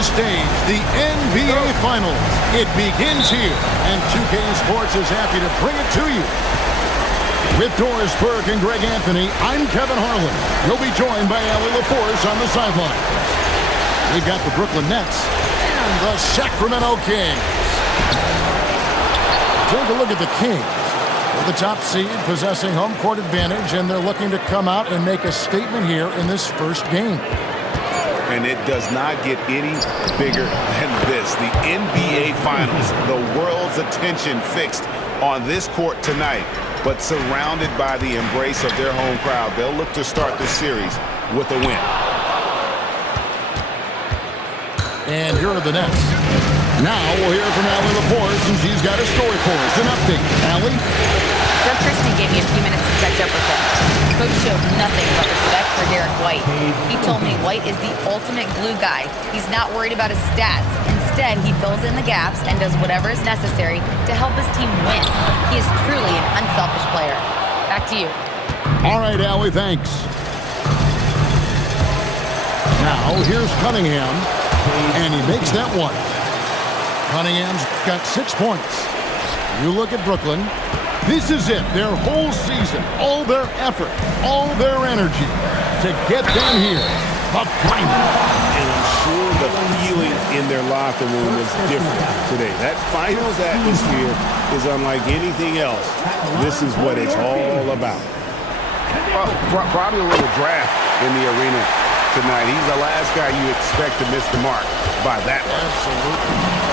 the stage, the NBA Finals. It begins here, and 2K Sports is happy to bring it to you. With Doris Burke and Greg Anthony, I'm Kevin Harlan. You'll be joined by Allie LaForce on the sideline. We've got the Brooklyn Nets and the Sacramento Kings. Take a look at the Kings. They're the top seed, possessing home court advantage, and they're looking to come out and make a statement here in this first game. And it does not get any bigger than this. The NBA Finals, the world's attention fixed on this court tonight, but surrounded by the embrace of their home crowd. They'll look to start this series with a win. And here are the Nets. Now we'll hear from Allie LaForce, and she's got a story for us. An update. Allie? Doug Christian gave me a few minutes to catch up with him. Coach showed nothing but respect for Derek White. He told me White is the ultimate glue guy. He's not worried about his stats. Instead, he fills in the gaps and does whatever is necessary to help his team win. He is truly an unselfish player. Back to you. All right, Allie, thanks. Now, here's Cunningham, and he makes that one. Cunningham's got 6 points. You look at Brooklyn. This is it, their whole season, all their effort, all their energy to get them here. The finals. And I'm sure the feeling in their locker room was different today. That finals atmosphere is unlike anything else. This is what it's all about. Probably a little draft in the arena tonight. He's the last guy you expect to miss the mark by that much. Absolutely.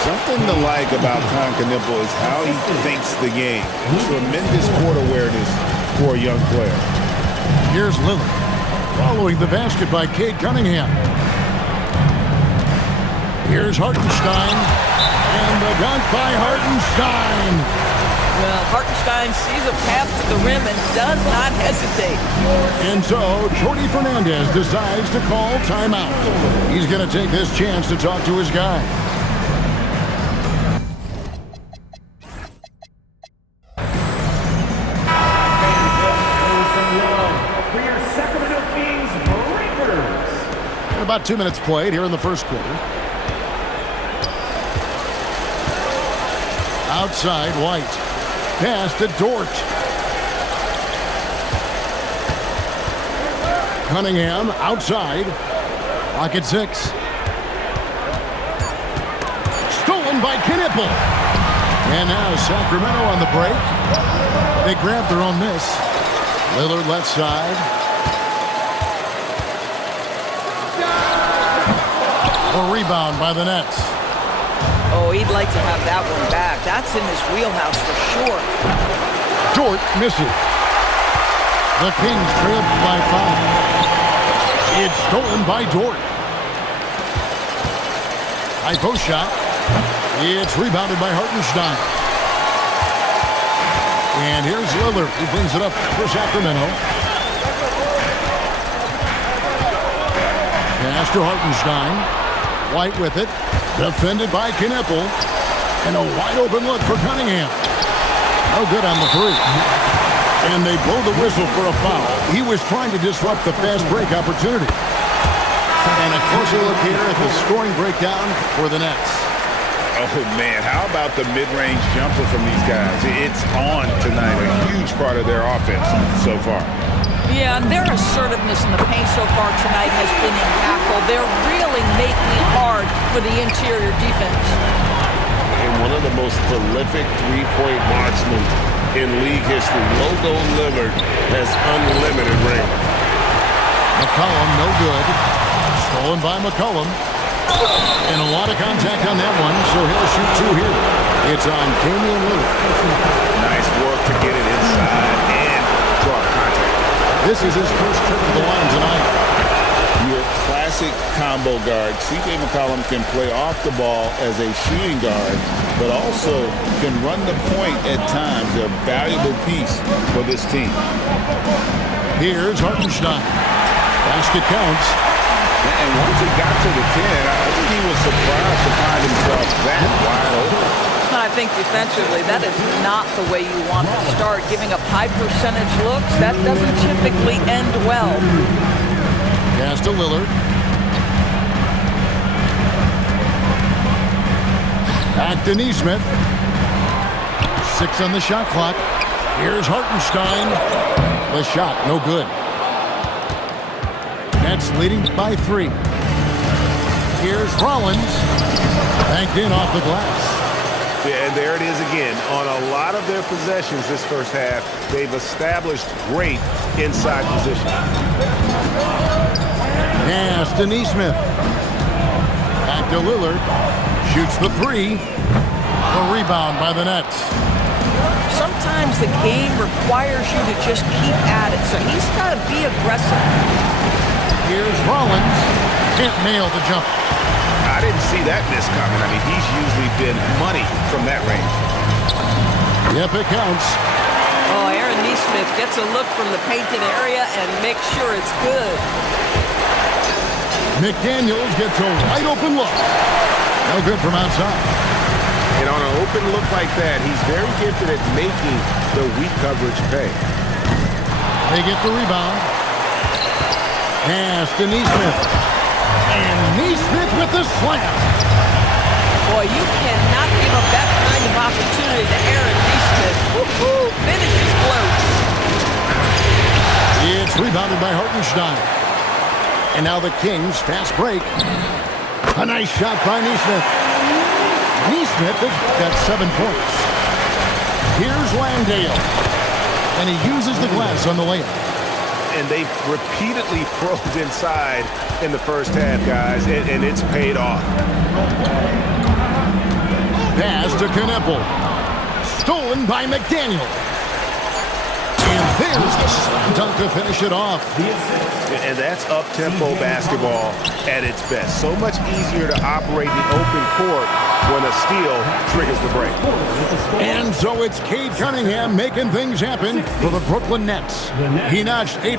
Something to like about Concanipple is how he thinks the game. Tremendous court awareness for a young player. Here's Lillard, following the basket by Cade Cunningham. Here's Hartenstein, and the dunk by Hartenstein. Well, Hartenstein sees a path to the rim and does not hesitate. And so, Jordi Fernandez decides to call timeout. He's going to take this chance to talk to his guy. About 2 minutes played here in the first quarter. Outside, White. Pass to Dort. Cunningham outside. Lock at 6. Stolen by Knipple. And now Sacramento on the break. They grab their own miss. Lillard left side. A rebound by the Nets. Oh, he'd like to have that one back. That's in his wheelhouse for sure. Dort misses. The Kings trail by 5. It's stolen by Dort. High post shot. It's rebounded by Hartenstein. And here's Lillard, who brings it up for Sacramento. Pass to Hartenstein. White with it. Defended by Knipple. And a wide open look for Cunningham. No good on the 3. And they blow the whistle for a foul. He was trying to disrupt the fast break opportunity. And a closer look here at the scoring breakdown for the Nets. Oh, man, how about the mid-range jumper from these guys? It's on tonight, a huge part of their offense so far. Yeah, and their assertiveness in the paint so far tonight has been impactful. They're really making it hard for the interior defense. And one of the most prolific three-point marksmen in league history, Logo Lillard, has unlimited range. McCollum, no good. Stolen by McCollum. And a lot of contact on that one, so he'll shoot 2 here. It's on Damian Lillard. Nice work to get it inside and draw the contact. This is his first trip to the line tonight. Your classic combo guard. C.J. McCollum can play off the ball as a shooting guard, but also can run the point at times, a valuable piece for this team. Here's Hartenstein. Basket counts. And once he got to the 10, I think he was surprised to find himself that wide open. I think defensively, that is not the way you want to start. Giving up high percentage looks, that doesn't typically end well. Pass to Lillard. Back to Neesmith. 6 on the shot clock. Here's Hartenstein. The shot, no good. Nets leading by 3. Here's Rollins. Banked in off the glass. Yeah, and there it is again. On a lot of their possessions this first half, they've established great inside position. Pass to Neesmith. Back to Lillard. Shoots the 3. The rebound by the Nets. Sometimes the game requires you to just keep at it, so he's got to be aggressive. Here's Rollins. Can't nail the jump. I didn't see that miss coming. I mean, he's usually been money from that range. Yep, it counts. Oh, Aaron Neesmith gets a look from the painted area and makes sure it's good. McDaniels gets a wide open look. No good from outside. And on an open look like that, he's very gifted at making the weak coverage pay. They get the rebound. Pass to Neesmith. And Neesmith with the slam. Boy, you cannot give up that kind of opportunity to Aaron Neesmith. Woo-hoo! Finish is close. It's rebounded by Hartenstein. And now the Kings fast break. A nice shot by Neesmith. Neesmith has got 7 points. Here's Landale. And he uses the glass on the layup. And they've repeatedly probed inside in the first half, guys, and it's paid off. Pass to Kneppel. Stolen by McDaniel. And there's the slam dunk to finish it off. And that's up-tempo basketball at its best. So much easier to operate the open court when a steal triggers the break. And so it's Cade Cunningham making things happen for the Brooklyn Nets. He notched 8.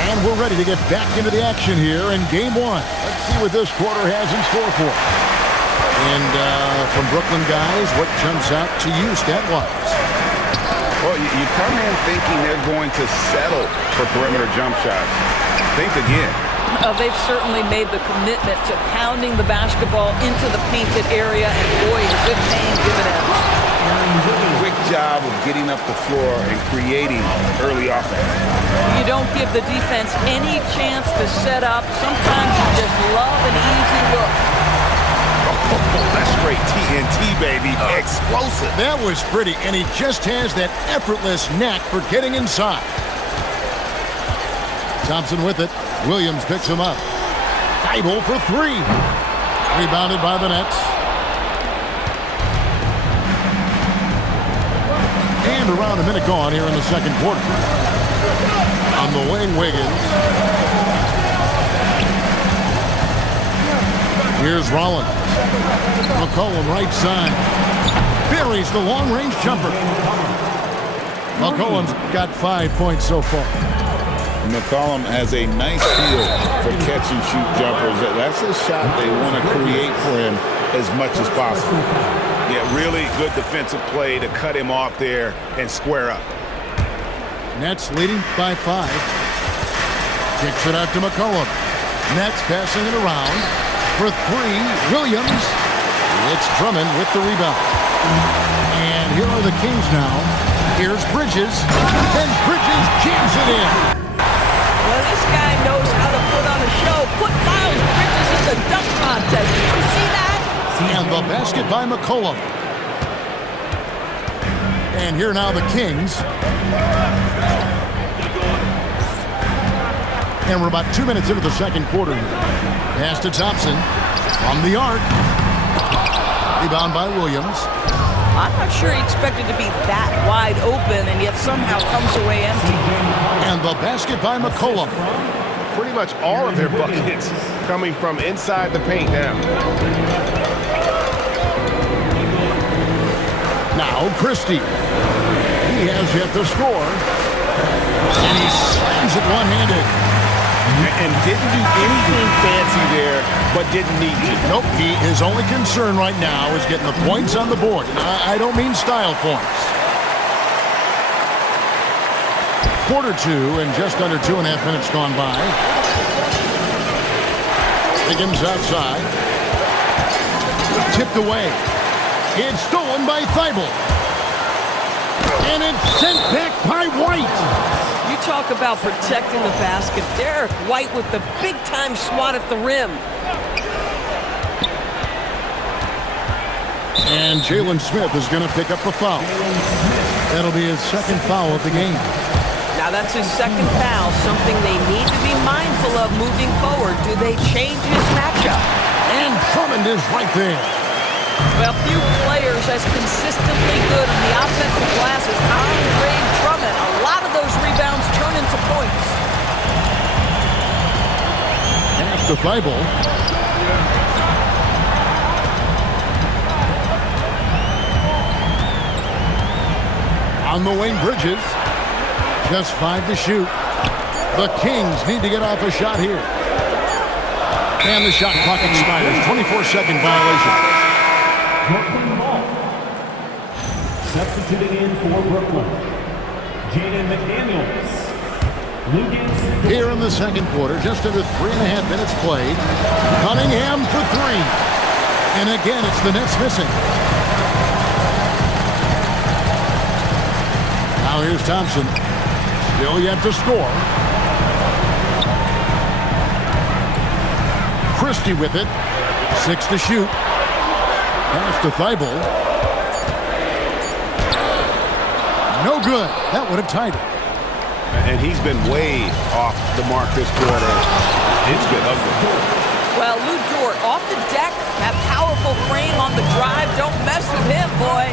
And we're ready to get back into the action here in Game 1. Let's see what this quarter has in store for us. And from Brooklyn guys, what jumps out to you stat-wise? Well, you come in thinking they're going to settle for perimeter jump shots. Think again. They've certainly made the commitment to pounding the basketball into the painted area, and boy, is it paying dividends. Quick job of getting up the floor and creating early offense. You don't give the defense any chance to set up. Sometimes you just love an easy look. Oh, that's straight TNT, baby. Explosive. That was pretty, and he just has that effortless knack for getting inside. Thompson with it. Williams picks him up. Feibel for 3. Rebounded by the Nets. And around a minute gone here in the second quarter. On the wing, Wiggins. Here's Rollins. McCollum right side. Buries the long-range jumper. McCollum's got 5 points so far. McCollum has a nice feel for catch-and-shoot jumpers. That's a shot they want to create for him as much as possible. Yeah, really good defensive play to cut him off there and square up. Nets leading by 5. Kicks it out to McCollum. Nets passing it around. For 3, Williams. It's Drummond with the rebound. And here are the Kings now. Here's Bridges. And Bridges jams it in. Well, this guy knows how to put on a show. Put Miles Bridges in the dunk contest. Did you see that? And the basket by McCollum. And here now the Kings. And we're about 2 minutes into the second quarter. Pass to Thompson from the arc. Rebound by Williams. I'm not sure he expected to be that wide open, and yet somehow comes away empty. And the basket by McCollum. Pretty much all of their buckets coming from inside the paint now. Now Christie. He has yet to score. And he slams it one-handed. And didn't do anything fancy there, but didn't need to. Nope, his only concern right now is getting the points on the board. I don't mean style points. Quarter 2 and just under 2.5 minutes gone by. Higgins outside. Tipped away. It's stolen by Thibault. And it's sent back by White. You talk about protecting the basket. Derek White with the big-time swat at the rim. And Jalen Smith is going to pick up the foul. That'll be his second foul of the game. Now that's his second foul, something they need to be mindful of moving forward. Do they change his matchup? And Drummond is right there. Well, few players as consistently good on the offensive glass as Andre Drummond. A lot of those rebounds turn into points. Pass to Thibault. On the wing, Bridges. Just 5 to shoot. The Kings need to get off a shot here. And the shot clock expires. 24-second violation. Brooklyn ball. Substituting in for Brooklyn, Jaden McDaniels. Here in the second quarter, just under 3.5 minutes played. Cunningham for 3. And again, it's the Nets missing. Now here's Thompson. Still yet to score. Christie with it. 6 to shoot. Pass to Thibault. No good. That would have tied it. And he's been way off the mark this quarter. It's been ugly. Well, Lou Dort off the deck. That powerful frame on the drive. Don't mess with him, boy.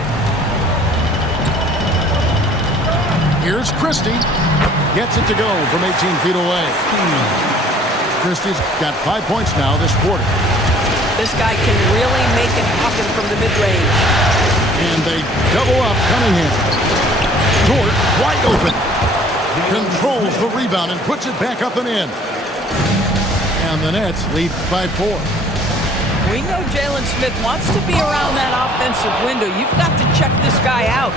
Here's Christie. Gets it to go from 18 feet away. Christie's got 5 points now this quarter. This guy can really make it happen from the mid-range. And they double up Cunningham. Dort wide open. Controls the rebound and puts it back up and in. And the Nets lead by 4. We know Jalen Smith wants to be around that offensive window. You've got to check this guy out.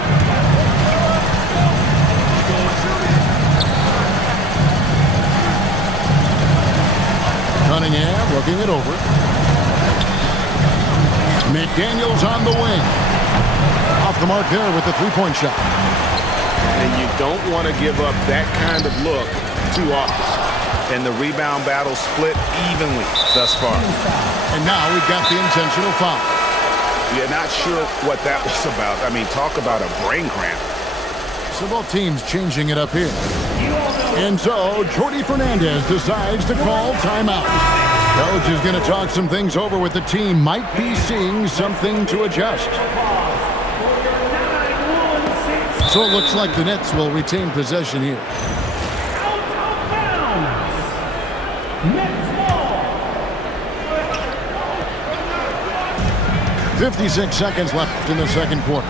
Cunningham looking it over. McDaniels on the wing. Off the mark there with the three-point shot. And you don't want to give up that kind of look too often. And the rebound battle split evenly thus far. And now we've got the intentional foul. You're not sure what that was about. I mean, talk about a brain cramp. So both teams changing it up here. And so Jordi Fernandez decides to call timeout. Coach is going to talk some things over with the team. Might be seeing something to adjust. So it looks like the Nets will retain possession here. 56 seconds left in the second quarter.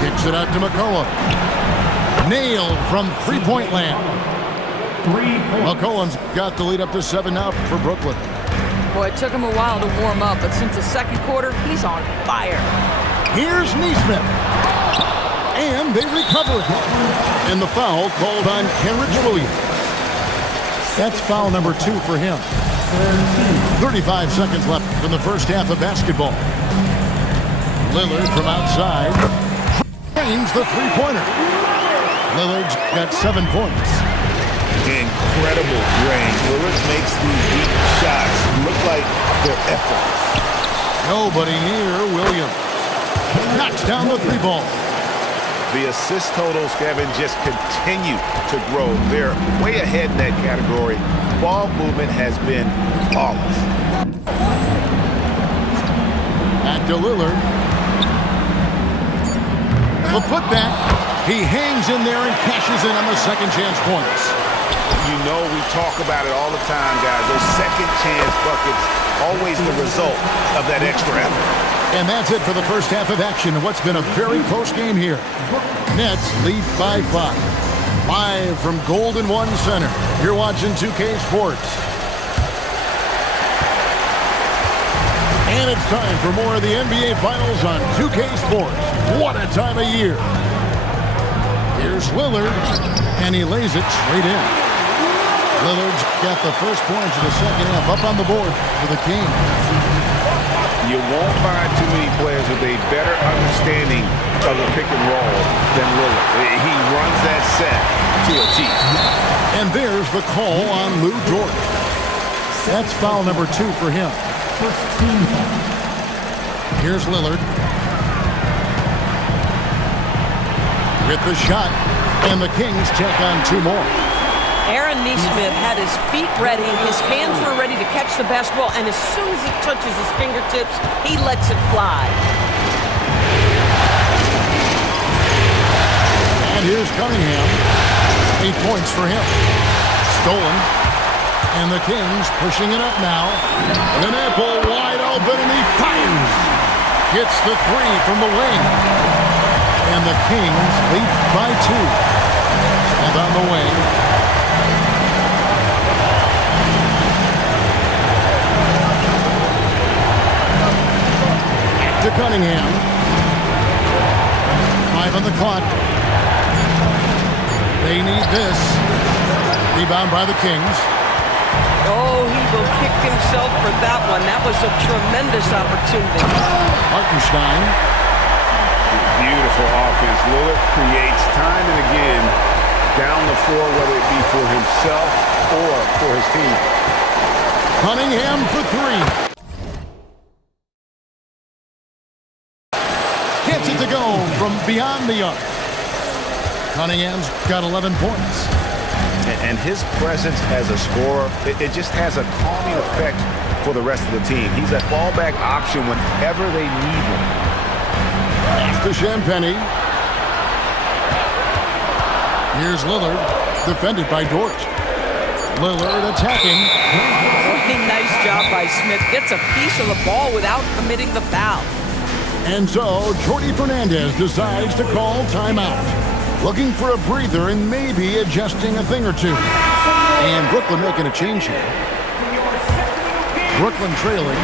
Kicks it out to McCollum. Nailed from three-point land. McCollum's got the lead up to 7 now for Brooklyn. Boy, it took him a while to warm up, but since the second quarter, he's on fire. Here's Neesmith. And they recover it. And the foul called on Kenrich Williams. That's foul number 2 for him. 35 seconds left in the first half of basketball. Lillard from outside drains the three-pointer. Lillard's got 7 points. Incredible range. Lillard makes these deep shots look like they're effortless. Nobody near Williams. Knocks down the 3-ball. The assist totals, Kevin, just continue to grow. They're way ahead in that category. Ball movement has been flawless. Back to Lillard. The putback. He hangs in there and cashes in on the second chance points. You know we talk about it all the time, guys. Those second chance buckets, always the result of that extra effort. And that's it for the first half of action in what's been a very close game here. Nets lead by 5. Live from Golden One Center, you're watching 2K Sports. And it's time for more of the NBA Finals on 2K Sports. What a time of year. Here's Lillard, and he lays it straight in. Lillard's got the first points of the second half up on the board for the Kings. You won't find too many players with a better understanding of the pick and roll than Lillard. He runs that set to a T. And there's the call on Lou Dort. That's foul number 2 for him. First team foul. Here's Lillard. With the shot. And the Kings check on 2 more. Aaron Nesmith had his feet ready, his hands were ready to catch the basketball, and as soon as it touches his fingertips, he lets it fly. And here's Cunningham. 8 points for him. Stolen. And the Kings pushing it up now. Kneppel wide open, and he fires. Hits the 3 from the wing. And the Kings lead by 2. And on the wing. To Cunningham. 5 on the clock. They need this. Rebound by the Kings. Oh, he will kick himself for that one. That was a tremendous opportunity. Hartenstein. Beautiful offense. Lillard creates time and again down the floor, whether it be for himself or for his team. Cunningham for 3. Gets it to go from beyond the arc. Cunningham's got 11 points. And his presence as a scorer, it just has a calming effect for the rest of the team. He's a fallback option whenever they need him. To Champagnie. Here's Lillard, defended by Dort. Lillard attacking. Nice job by Smith. Gets a piece of the ball without committing the foul. And so, Jordi Fernandez decides to call timeout. Looking for a breather and maybe adjusting a thing or two. And Brooklyn making a change here. Brooklyn trailing.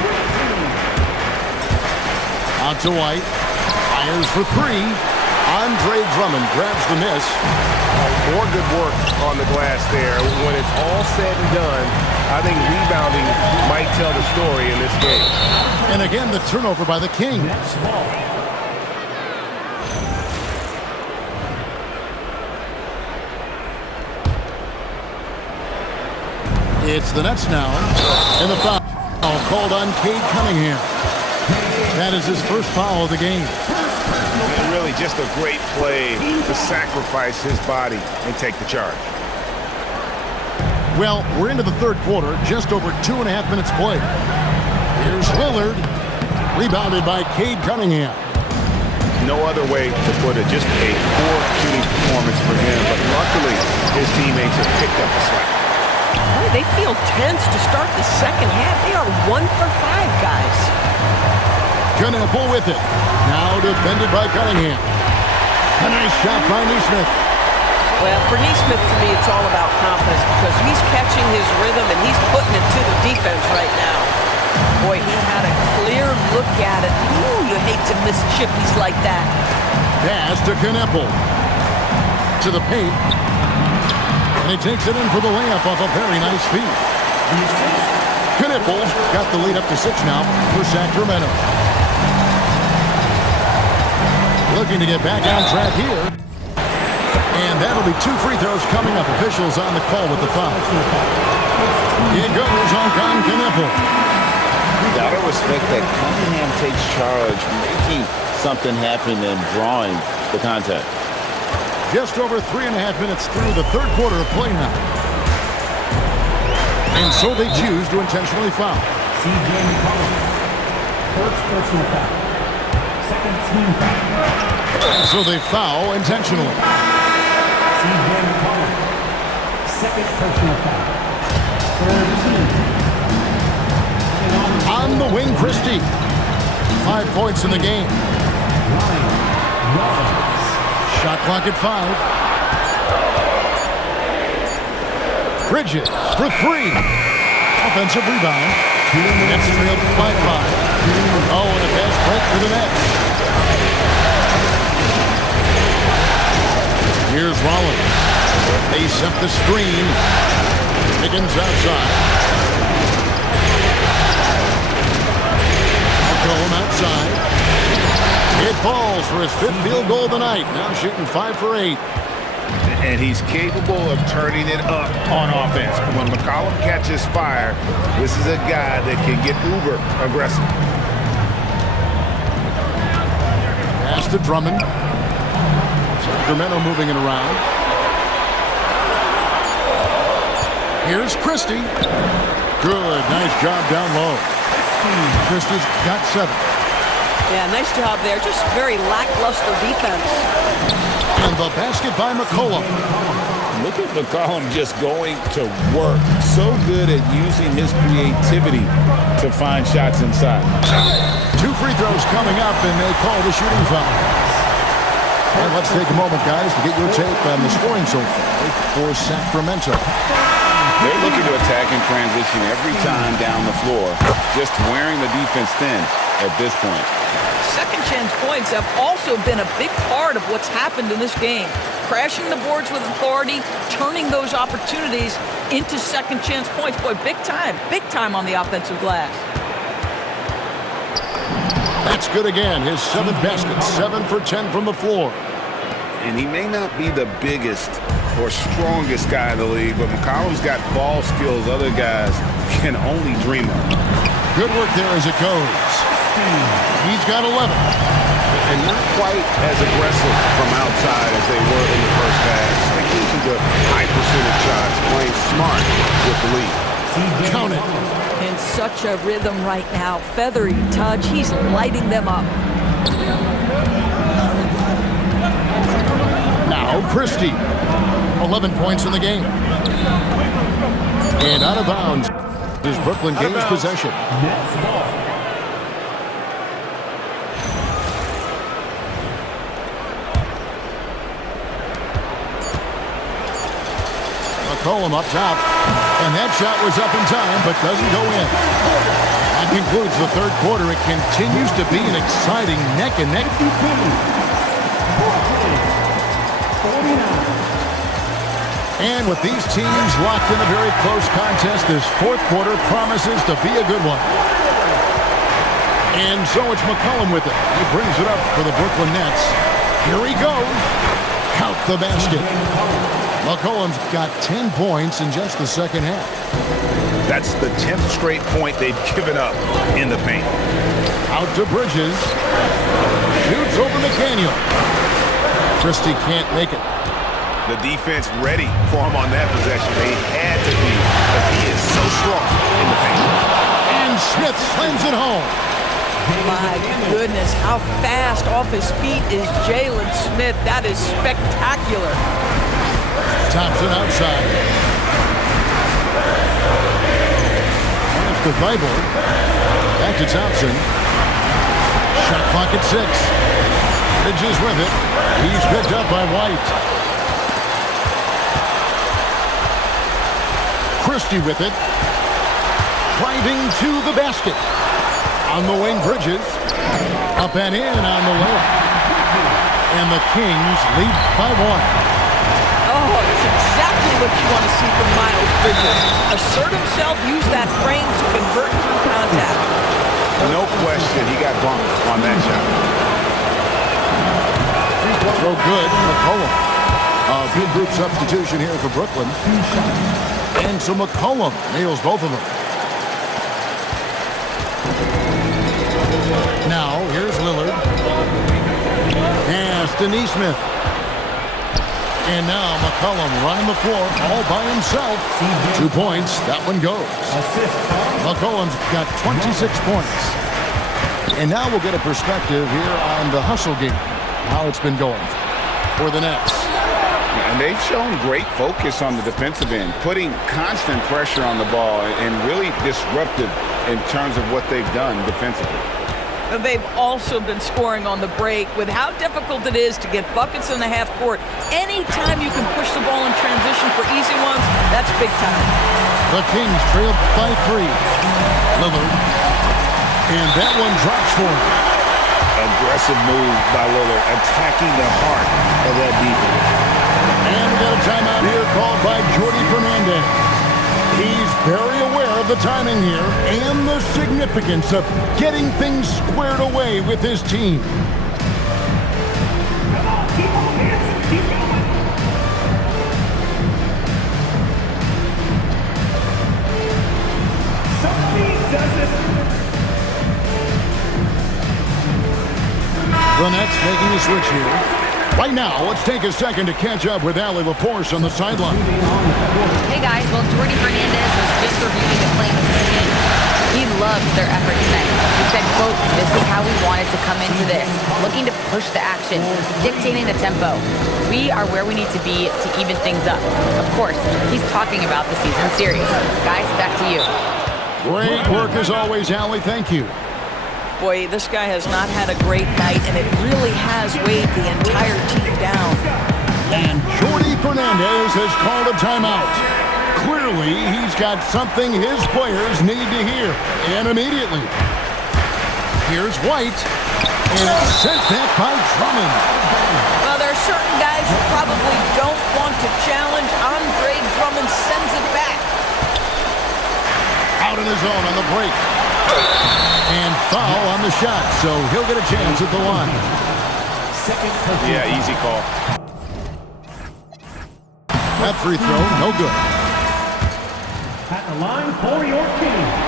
Out to White. Fires for 3. Andre Drummond grabs the miss. More good work on the glass there. When it's all said and done, I think rebounding might tell the story in this game. And again, the turnover by the Kings. Next ball. It's the Nets now. And the foul called on Cade Cunningham. That is his first foul of the game. And really just a great play to sacrifice his body and take the charge. Well, we're into the third quarter, just over 2.5 minutes played. Here's Lillard, rebounded by Cade Cunningham. No other way to put it, just a poor shooting performance for him, but luckily his teammates have picked up the slack. Boy, they feel tense to start the second half. They are 1 for 5, guys. Kneppel with it. Now defended by Cunningham. A nice shot by Nesmith. Well, for Nesmith, to me, it's all about confidence because he's catching his rhythm and he's putting it to the defense right now. Boy, he had a clear look at it. Ooh, you hate to miss chippies like that. Pass to Kneppel. To the paint. And he takes it in for the layup off a very nice feed. Kneppel's got the lead up to 6 now for Sacramento. Looking to get back on track here. And that'll be 2 free throws coming up. Officials on the call with the foul. It goes on Kneppel. Gotta respect that Cunningham takes charge, making something happen and drawing the contact. Just over 3.5 minutes through the third quarter of play now. And so they choose to intentionally foul. C.J. McCollum. First personal foul. Second team foul. So they foul intentionally. C.J. McCollum. Second personal foul. Third team. On the wing, Christie. 5 points in the game. Ryan Rollins. Shot clock at 5. Bridges for 3. Offensive rebound. Nets trailed by 5. Oh, and a fast break for the Nets. Here's Rollins. They set the screen. Higgins outside. McCollum outside. It falls for his 5th field goal of the night. Now shooting 5 for 8. And he's capable of turning it up on offense. When McCollum catches fire, this is a guy that can get uber aggressive. Pass to Drummond. Sacramento moving it around. Here's Christie. Good. Nice job down low. Christie's got 7. Yeah, nice job there. Just very lackluster defense. And the basket by McCollum. Look at McCollum just going to work. So good at using his creativity to find shots inside. 2 free throws coming up, and they call the shooting foul. And let's take a moment, guys, to get your take on the scoring so far for Sacramento. They're looking to attack in transition every time down the floor, just wearing the defense thin at this point. Second chance points have also been a big part of what's happened in this game. Crashing the boards with authority, turning those opportunities into second chance points. Boy, big time on the offensive glass. That's good again. His 7th basket, 7 for 10 from the floor. And he may not be the biggest or strongest guy in the league, but McCollum's got ball skills other guys can only dream of. Good work there as it goes. He's got 11. And not quite as aggressive from outside as they were in the first half. Sticking to the high percentage shots, playing smart with the lead. Count it. In such a rhythm right now. Feathery touch. He's lighting them up. Now Christie. 11 points in the game. And out of bounds is Brooklyn gains possession. McCollum up top, and that shot was up in time, but doesn't go in. That concludes the 3rd quarter. It continues to be an exciting neck-and-neck. And with these teams locked in a very close contest, this 4th quarter promises to be a good one. And so it's McCollum with it. He brings it up for the Brooklyn Nets. Here he goes. Count the basket. McCollum's got 10 points in just the second half. That's the 10th straight point they've given up in the paint. Out to Bridges. Shoots over McDaniel. Christie can't make it. The defense ready for him on that possession. They had to be, because he is so strong in the paint. And Smith slams it home. My goodness, how fast off his feet is Jalen Smith. That is spectacular. Thompson outside. Off to Thibault. Back to Thompson. Shot clock at 6. Bridges with it. He's picked up by White. Christie with it. Driving to the basket. On the wing, Bridges. Up and in on the layup. And the Kings lead by 1. Oh, it's exactly what you want to see from Miles Bridges. Assert himself, use that frame to convert through contact. No question, he got bumped on that shot. Throw good, McCollum. Good group substitution here for Brooklyn. And so McCollum nails both of them. Now, here's Lillard. Pass to Nesmith. And now McCollum running the floor all by himself. 2 points. That one goes. McCollum's got 26 points. And now we'll get a perspective here on the hustle game. How it's been going for the Nets. And they've shown great focus on the defensive end, putting constant pressure on the ball and really disruptive in terms of what they've done defensively. And they've also been scoring on the break. With how difficult it is to get buckets in the half court, anytime you can push the ball in transition for easy ones, that's big time. The Kings trail by 3. Lillard. And that one drops for him. Aggressive move by Lillard, attacking the heart of that defense. And we got a timeout here called by Jordi Fernandez. He's very aware of the timing here and the significance of getting things squared away with his team. Come on, keep on dancing, keep going. Somebody does it. The Nets making a switch here. Right now, let's take a second to catch up with Allie LaForce on the sideline. Hey guys, well, Jordy Fernandez was just reviewing the play with his team. He loved their effort tonight. He said, quote, "This is how we wanted to come into this, looking to push the action, dictating the tempo. We are where we need to be to even things up." Of course, he's talking about the season series. Guys, back to you. Great work as always, Allie. Thank you. Boy, this guy has not had a great night, and it really has weighed the entire team down. And Jordy Fernandez has called a timeout. Clearly, he's got something his players need to hear, and immediately. Here's White, and it's sent back by Drummond. Well, there are certain guys who probably don't want to challenge. Andre Drummond sends it back. Out in his own on the break. And foul on the shot, so he'll get a chance at the line. Yeah, easy call. That free throw, no good. At the line for your teams.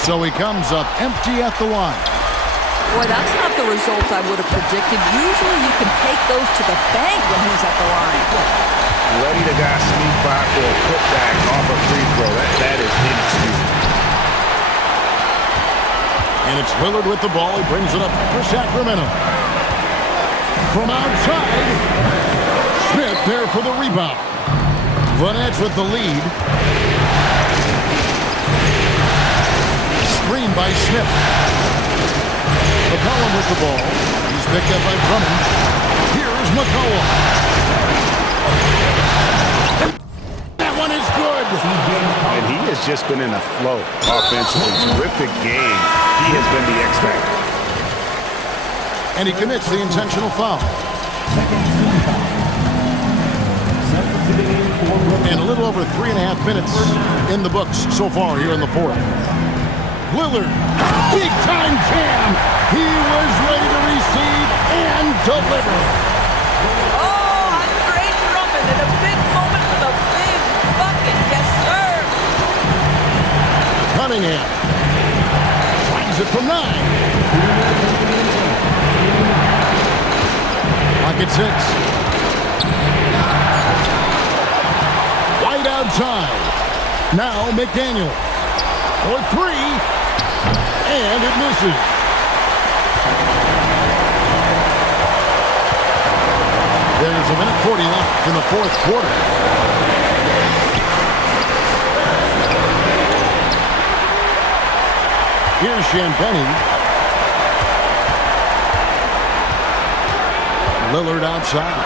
So he comes up empty at the line. Boy, that's not the result I would have predicted. Usually you can take those to the bank when he's at the line. Letting the guy sneak by for a putback off a free throw, that is inexcusable. And it's Lillard with the ball. He brings it up for Sacramento. From outside, Smith there for the rebound. The Nets with the lead. Screen by Smith. McCollum with the ball. He's picked up by Drummond. Here's McCollum. That one is good. And he has just been in a flow offensively. Terrific game. He has been the X factor. And he commits the intentional foul. And a little over 3.5 minutes in the books so far here in the fourth. Lillard, big time jam. He was ready to receive and deliver. Oh, Andre Drummond in a big moment with a big bucket. Yes, sir. Cunningham finds it from 9. Pocket 6. White outside. Now McDaniel for 3. And it misses. There's 1:40 left in the fourth quarter. Here's Champagny. Lillard outside.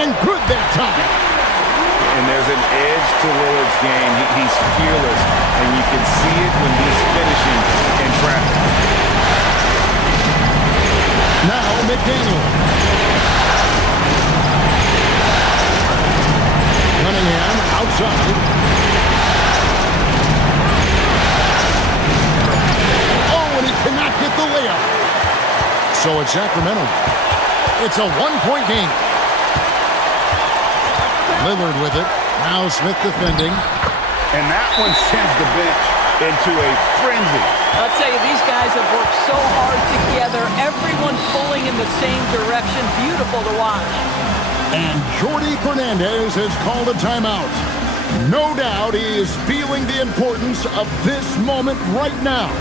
And good that time. And there's an edge to Lillard's game. He's fearless, and you can see it when he's finishing in traffic. Now McDaniel. Cunningham outside. Oh, and he cannot get the layup. So it's Sacramento. It's a one-point game. Lillard with it. Now Smith defending. And that one sends the bench into a frenzy. I'll tell you, these guys have worked so hard together. Everyone pulling in the same direction. Beautiful to watch. And Jordy Fernandez has called a timeout. No doubt he is feeling the importance of this moment right now.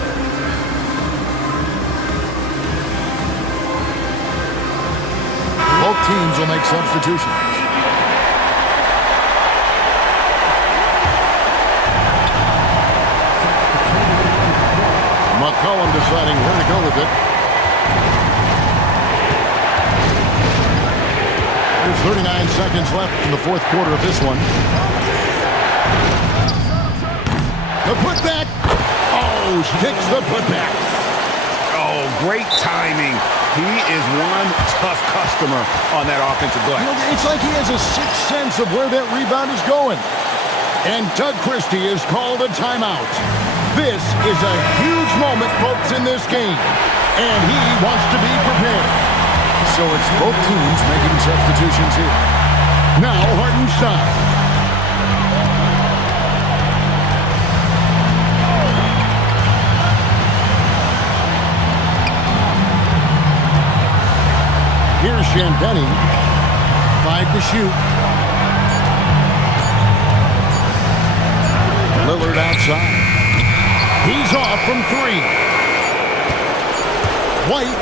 Both teams will make substitutions. McCollum deciding where to go with it. There's 39 seconds left in the fourth quarter of this one. The putback. Oh, kicks the putback. Oh, great timing. He is one tough customer on that offensive glass. It's like he has a sixth sense of where that rebound is going. And Doug Christie has called a timeout. This is a huge moment, folks, in this game. And he wants to be prepared. So it's both teams making substitutions here. Now Hartenstein. Here's Champagnie. 5 to shoot. Lillard outside. He's off from 3. White.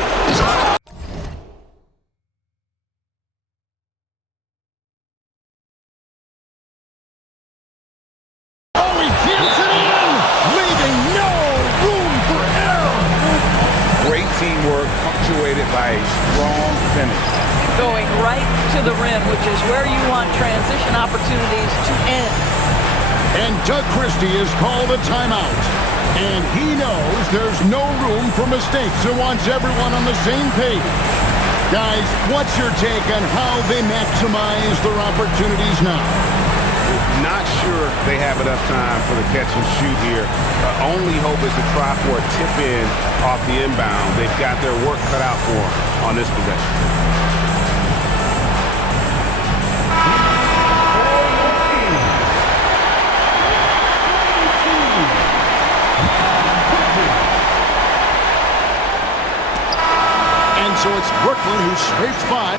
Oh, he jams it in, leaving no room for error. Great teamwork punctuated by a strong finish. Going right to the rim, which is where you want transition opportunities to end. And Doug Christie has called a timeout. And he knows there's no room for mistakes and wants everyone on the same page. Guys, what's your take on how they maximize their opportunities now? Not sure they have enough time for the catch and shoot here. Only hope is to try for a tip in off the inbound. They've got their work cut out for them on this possession. So it's Brooklyn who scrapes by